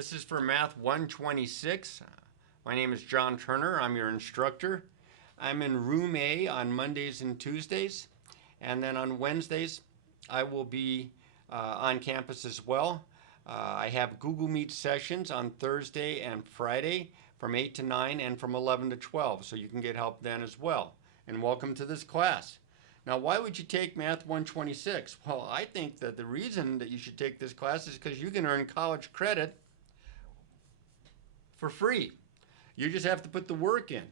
This is for Math 126. My name is John Turner. I'm your instructor. I'm in Room A on Mondays and Tuesdays. And then on Wednesdays, I will be on campus as well. I have Google Meet sessions on Thursday and Friday from 8 to 9 and from 11 to 12. So you can get help then as well. And welcome to this class. Now, why would you take Math 126? Well, I think that the reason that you should take this class is because you can earn college credit for free. You just have to put the work in.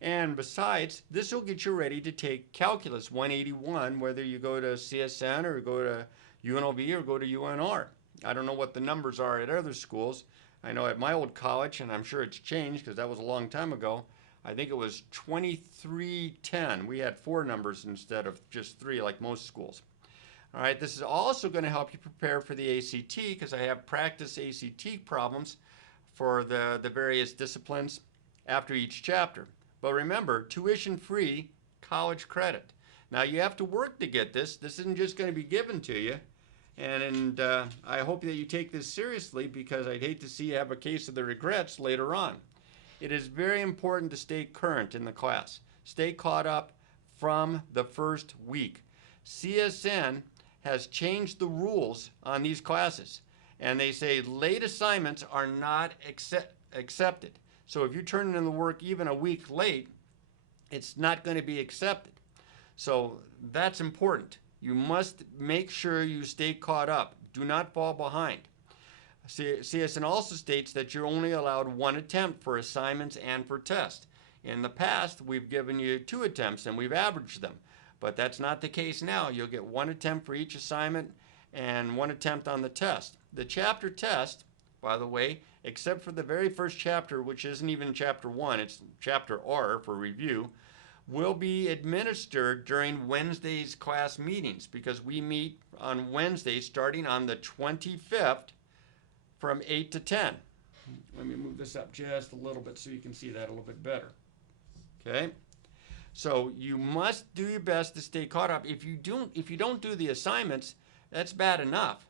And besides, this will get you ready to take Calculus 181, whether you go to CSN or go to UNLV or go to UNR. I don't know what the numbers are at other schools. I know at my old college, and I'm sure it's changed because that was a long time ago, I think it was 2310. We had 4 numbers instead of just 3 like most schools. All right, this is also going to help you prepare for the ACT because I have practice ACT problems for the various disciplines after each chapter. But remember, tuition-free college credit. Now you have to work to get this. This isn't just going to be given to you. And I hope that you take this seriously because I'd hate to see you have a case of the regrets later on. It is very important to stay current in the class. Stay caught up from the first week. CSN has changed the rules on these classes. And they say late assignments are not accepted. So if you turn in the work even a week late, it's not going to be accepted. So that's important. You must make sure you stay caught up. Do not fall behind. CSN also states that you're only allowed 1 attempt for assignments and for tests. In the past, we've given you 2 attempts and we've averaged them. But that's not the case now. You'll get 1 attempt for each assignment and 1 attempt on the test. The chapter test, by the way, except for the very first chapter, which isn't even chapter 1, it's chapter R for review, will be administered during Wednesday's class meetings because we meet on Wednesday starting on the 25th from 8 to 10. Let me move this up just a little bit so you can see that a little bit better. Okay? So you must do your best to stay caught up. If you don't do the assignments, that's bad enough.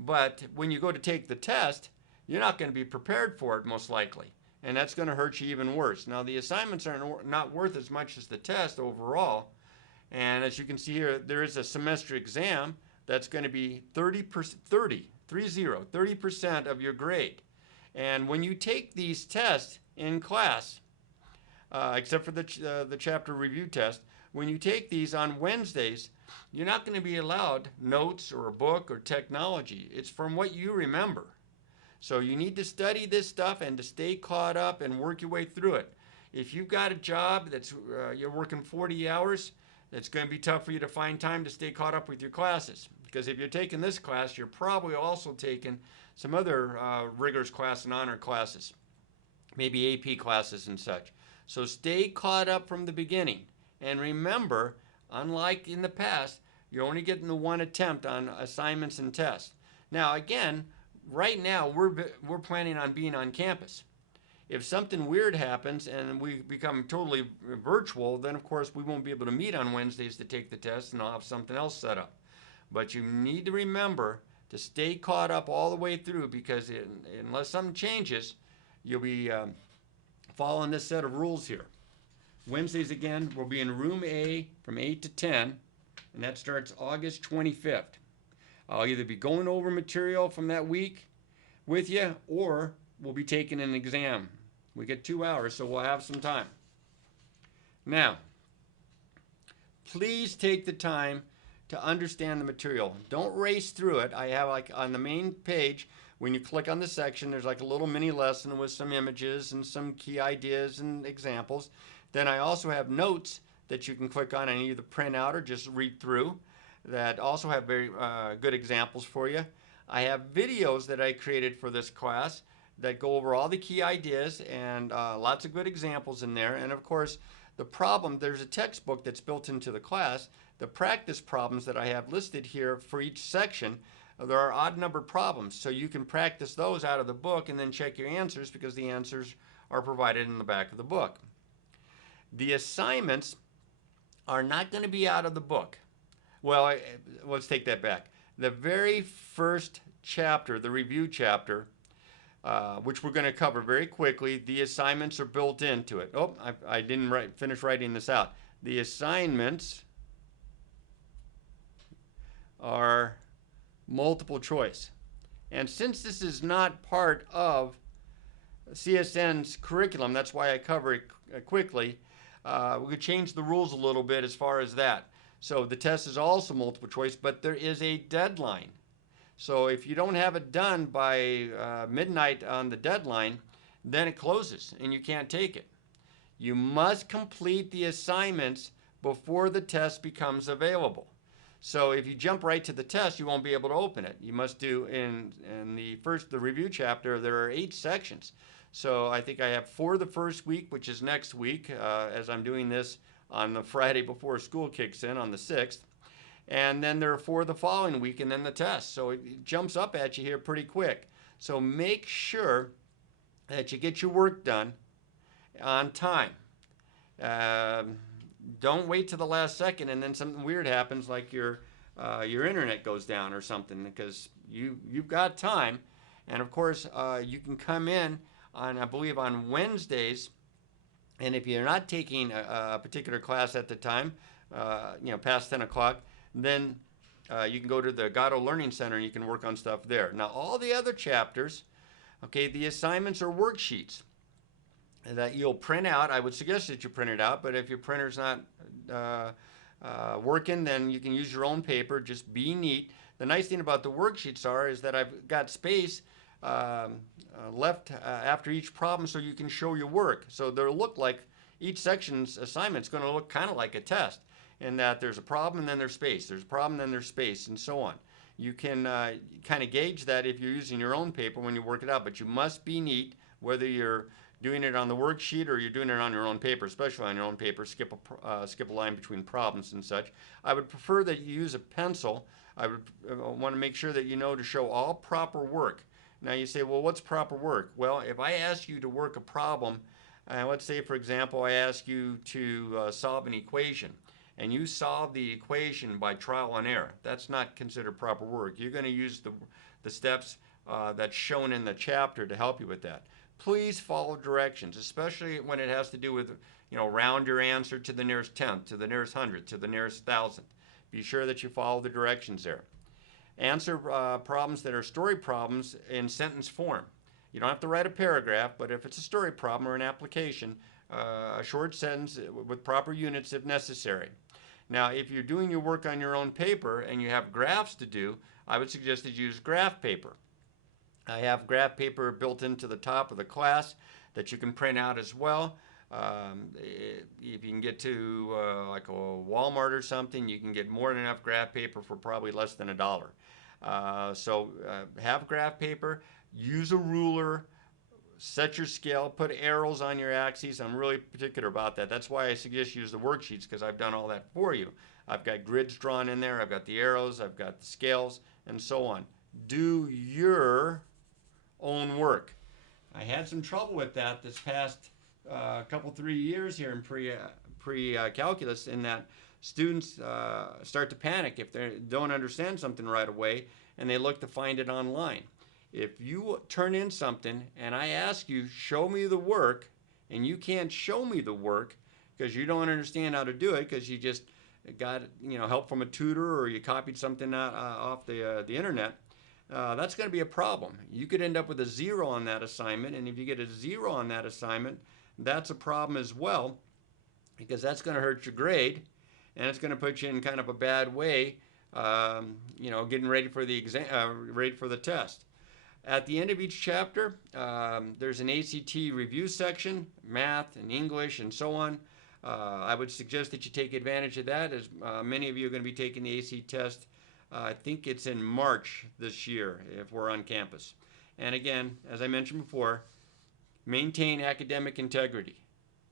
But when you go to take the test, you're not going to be prepared for it most likely. And that's going to hurt you even worse. Now, the assignments are not worth as much as the test overall. And as you can see here, there is a semester exam that's going to be 30% of your grade. And when you take these tests in class, except for the chapter review test, when you take these on Wednesdays, you're not going to be allowed notes or a book or technology. It's from what you remember. So you need to study this stuff and to stay caught up and work your way through it. If you've got a job that's you're working 40 hours, it's going to be tough for you to find time to stay caught up with your classes. Because if you're taking this class, you're probably also taking some other rigorous class and honor classes, maybe AP classes and such. So stay caught up from the beginning. And remember, unlike in the past, you're only getting the 1 attempt on assignments and tests. Now, again, right now, we're planning on being on campus. If something weird happens and we become totally virtual, then of course we won't be able to meet on Wednesdays to take the test and I'll have something else set up. But you need to remember to stay caught up all the way through because unless something changes, you'll be following this set of rules here. Wednesdays again, we'll be in room A from 8 to 10, and that starts August 25th. I'll either be going over material from that week with you, or we'll be taking an exam. We get 2 hours, so we'll have some time. Now, please take the time to understand the material. Don't race through it. I have like on the main page, when you click on the section, there's like a little mini lesson with some images and some key ideas and examples. Then I also have notes that you can click on and either print out or just read through that also have very good examples for you. I have videos that I created for this class that go over all the key ideas and lots of good examples in there. And of course, there's a textbook that's built into the class. The practice problems that I have listed here for each section, there are odd numbered problems. So you can practice those out of the book and then check your answers because the answers are provided in the back of the book. The assignments are not going to be out of the book. Well, let's take that back. The very first chapter, the review chapter, which we're going to cover very quickly. The assignments are built into it. Oh, I didn't finish writing this out. The assignments are multiple choice. And since this is not part of CSN's curriculum, that's why I cover it quickly, we could change the rules a little bit as far as that. So the test is also multiple choice, but there is a deadline. So if you don't have it done by midnight on the deadline, then it closes and you can't take it. You must complete the assignments before the test becomes available. So if you jump right to the test, you won't be able to open it. You must do in the review chapter, there are 8 sections. So I think I have 4 the first week, which is next week, as I'm doing this on the Friday before school kicks in on the 6th. And then there are 4 the following week, and then the test. So it jumps up at you here pretty quick. So make sure that you get your work done on time. Don't wait to the last second and then something weird happens, like your internet goes down or something, because you've got time. And of course, you can come in on, I believe, on Wednesdays. And if you're not taking a particular class at the time, past 10 o'clock, then you can go to the Gatto Learning Center and you can work on stuff there. Now, all the other chapters, okay, the assignments are worksheets that you'll print out. I would suggest that you print it out, but if your printer's not working, then you can use your own paper. Just be neat. The nice thing about the worksheets is that I've got space left after each problem so you can show your work. So they'll look like each section's assignment is going to look kind of like a test, in that there's a problem and then there's space. There's a problem, then there's space, and so on. You can kind of gauge that if you're using your own paper when you work it out, but you must be neat, whether you're doing it on the worksheet or you're doing it on your own paper, especially on your own paper. Skip a line between problems and such. I would prefer that you use a pencil. I would want to make sure that you know to show all proper work. Now you say, well, what's proper work? Well, if I ask you to work a problem, let's say, for example, I ask you to solve an equation, and you solve the equation by trial and error, that's not considered proper work. You're going to use the steps that's shown in the chapter to help you with that. Please follow directions, especially when it has to do with, round your answer to the nearest tenth, to the nearest hundredth, to the nearest thousandth. Be sure that you follow the directions there. Answer problems that are story problems in sentence form. You don't have to write a paragraph, but if it's a story problem or an application, a short sentence with proper units if necessary. Now, if you're doing your work on your own paper and you have graphs to do, I would suggest that you use graph paper. I have graph paper built into the top of the class that you can print out as well. If you can get to like a Walmart or something, you can get more than enough graph paper for probably less than $1. So have graph paper, use a ruler, set your scale, put arrows on your axes. I'm really particular about that. That's why I suggest you use the worksheets, because I've done all that for you. I've got grids drawn in there, I've got the arrows, I've got the scales, and so on. Do your own work. I had some trouble with that this past couple, 3 years here in pre-calculus, in that students start to panic if they don't understand something right away and they look to find it online. If you turn in something and I ask you, show me the work, and you can't show me the work because you don't understand how to do it, because you just got help from a tutor or you copied something off the internet, that's going to be a problem. You could end up with a 0 on that assignment, and if you get a 0 on that assignment, that's a problem as well, because that's going to hurt your grade, and it's going to put you in kind of a bad way, getting ready for the exam, ready for the test. At the end of each chapter, there's an ACT review section, math and English and so on. I would suggest that you take advantage of that, as many of you are going to be taking the AC test. I think it's in March this year if we're on campus. And again, as I mentioned before, maintain academic integrity.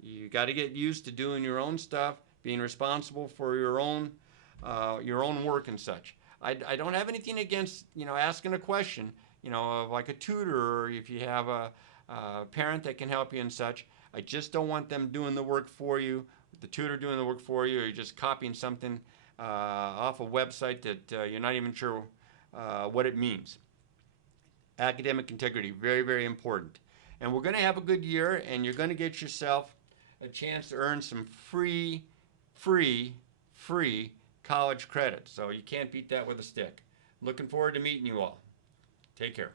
You got to get used to doing your own stuff, being responsible for your own work and such. I don't have anything against asking a question, of like a tutor, or if you have a parent that can help you and such. I just don't want them doing the work for you, the tutor doing the work for you, or you're just copying something off a website that you're not even sure what it means. Academic integrity, very, very important. And we're going to have a good year, and you're going to get yourself a chance to earn some free college credit. So you can't beat that with a stick. Looking forward to meeting you all. Take care.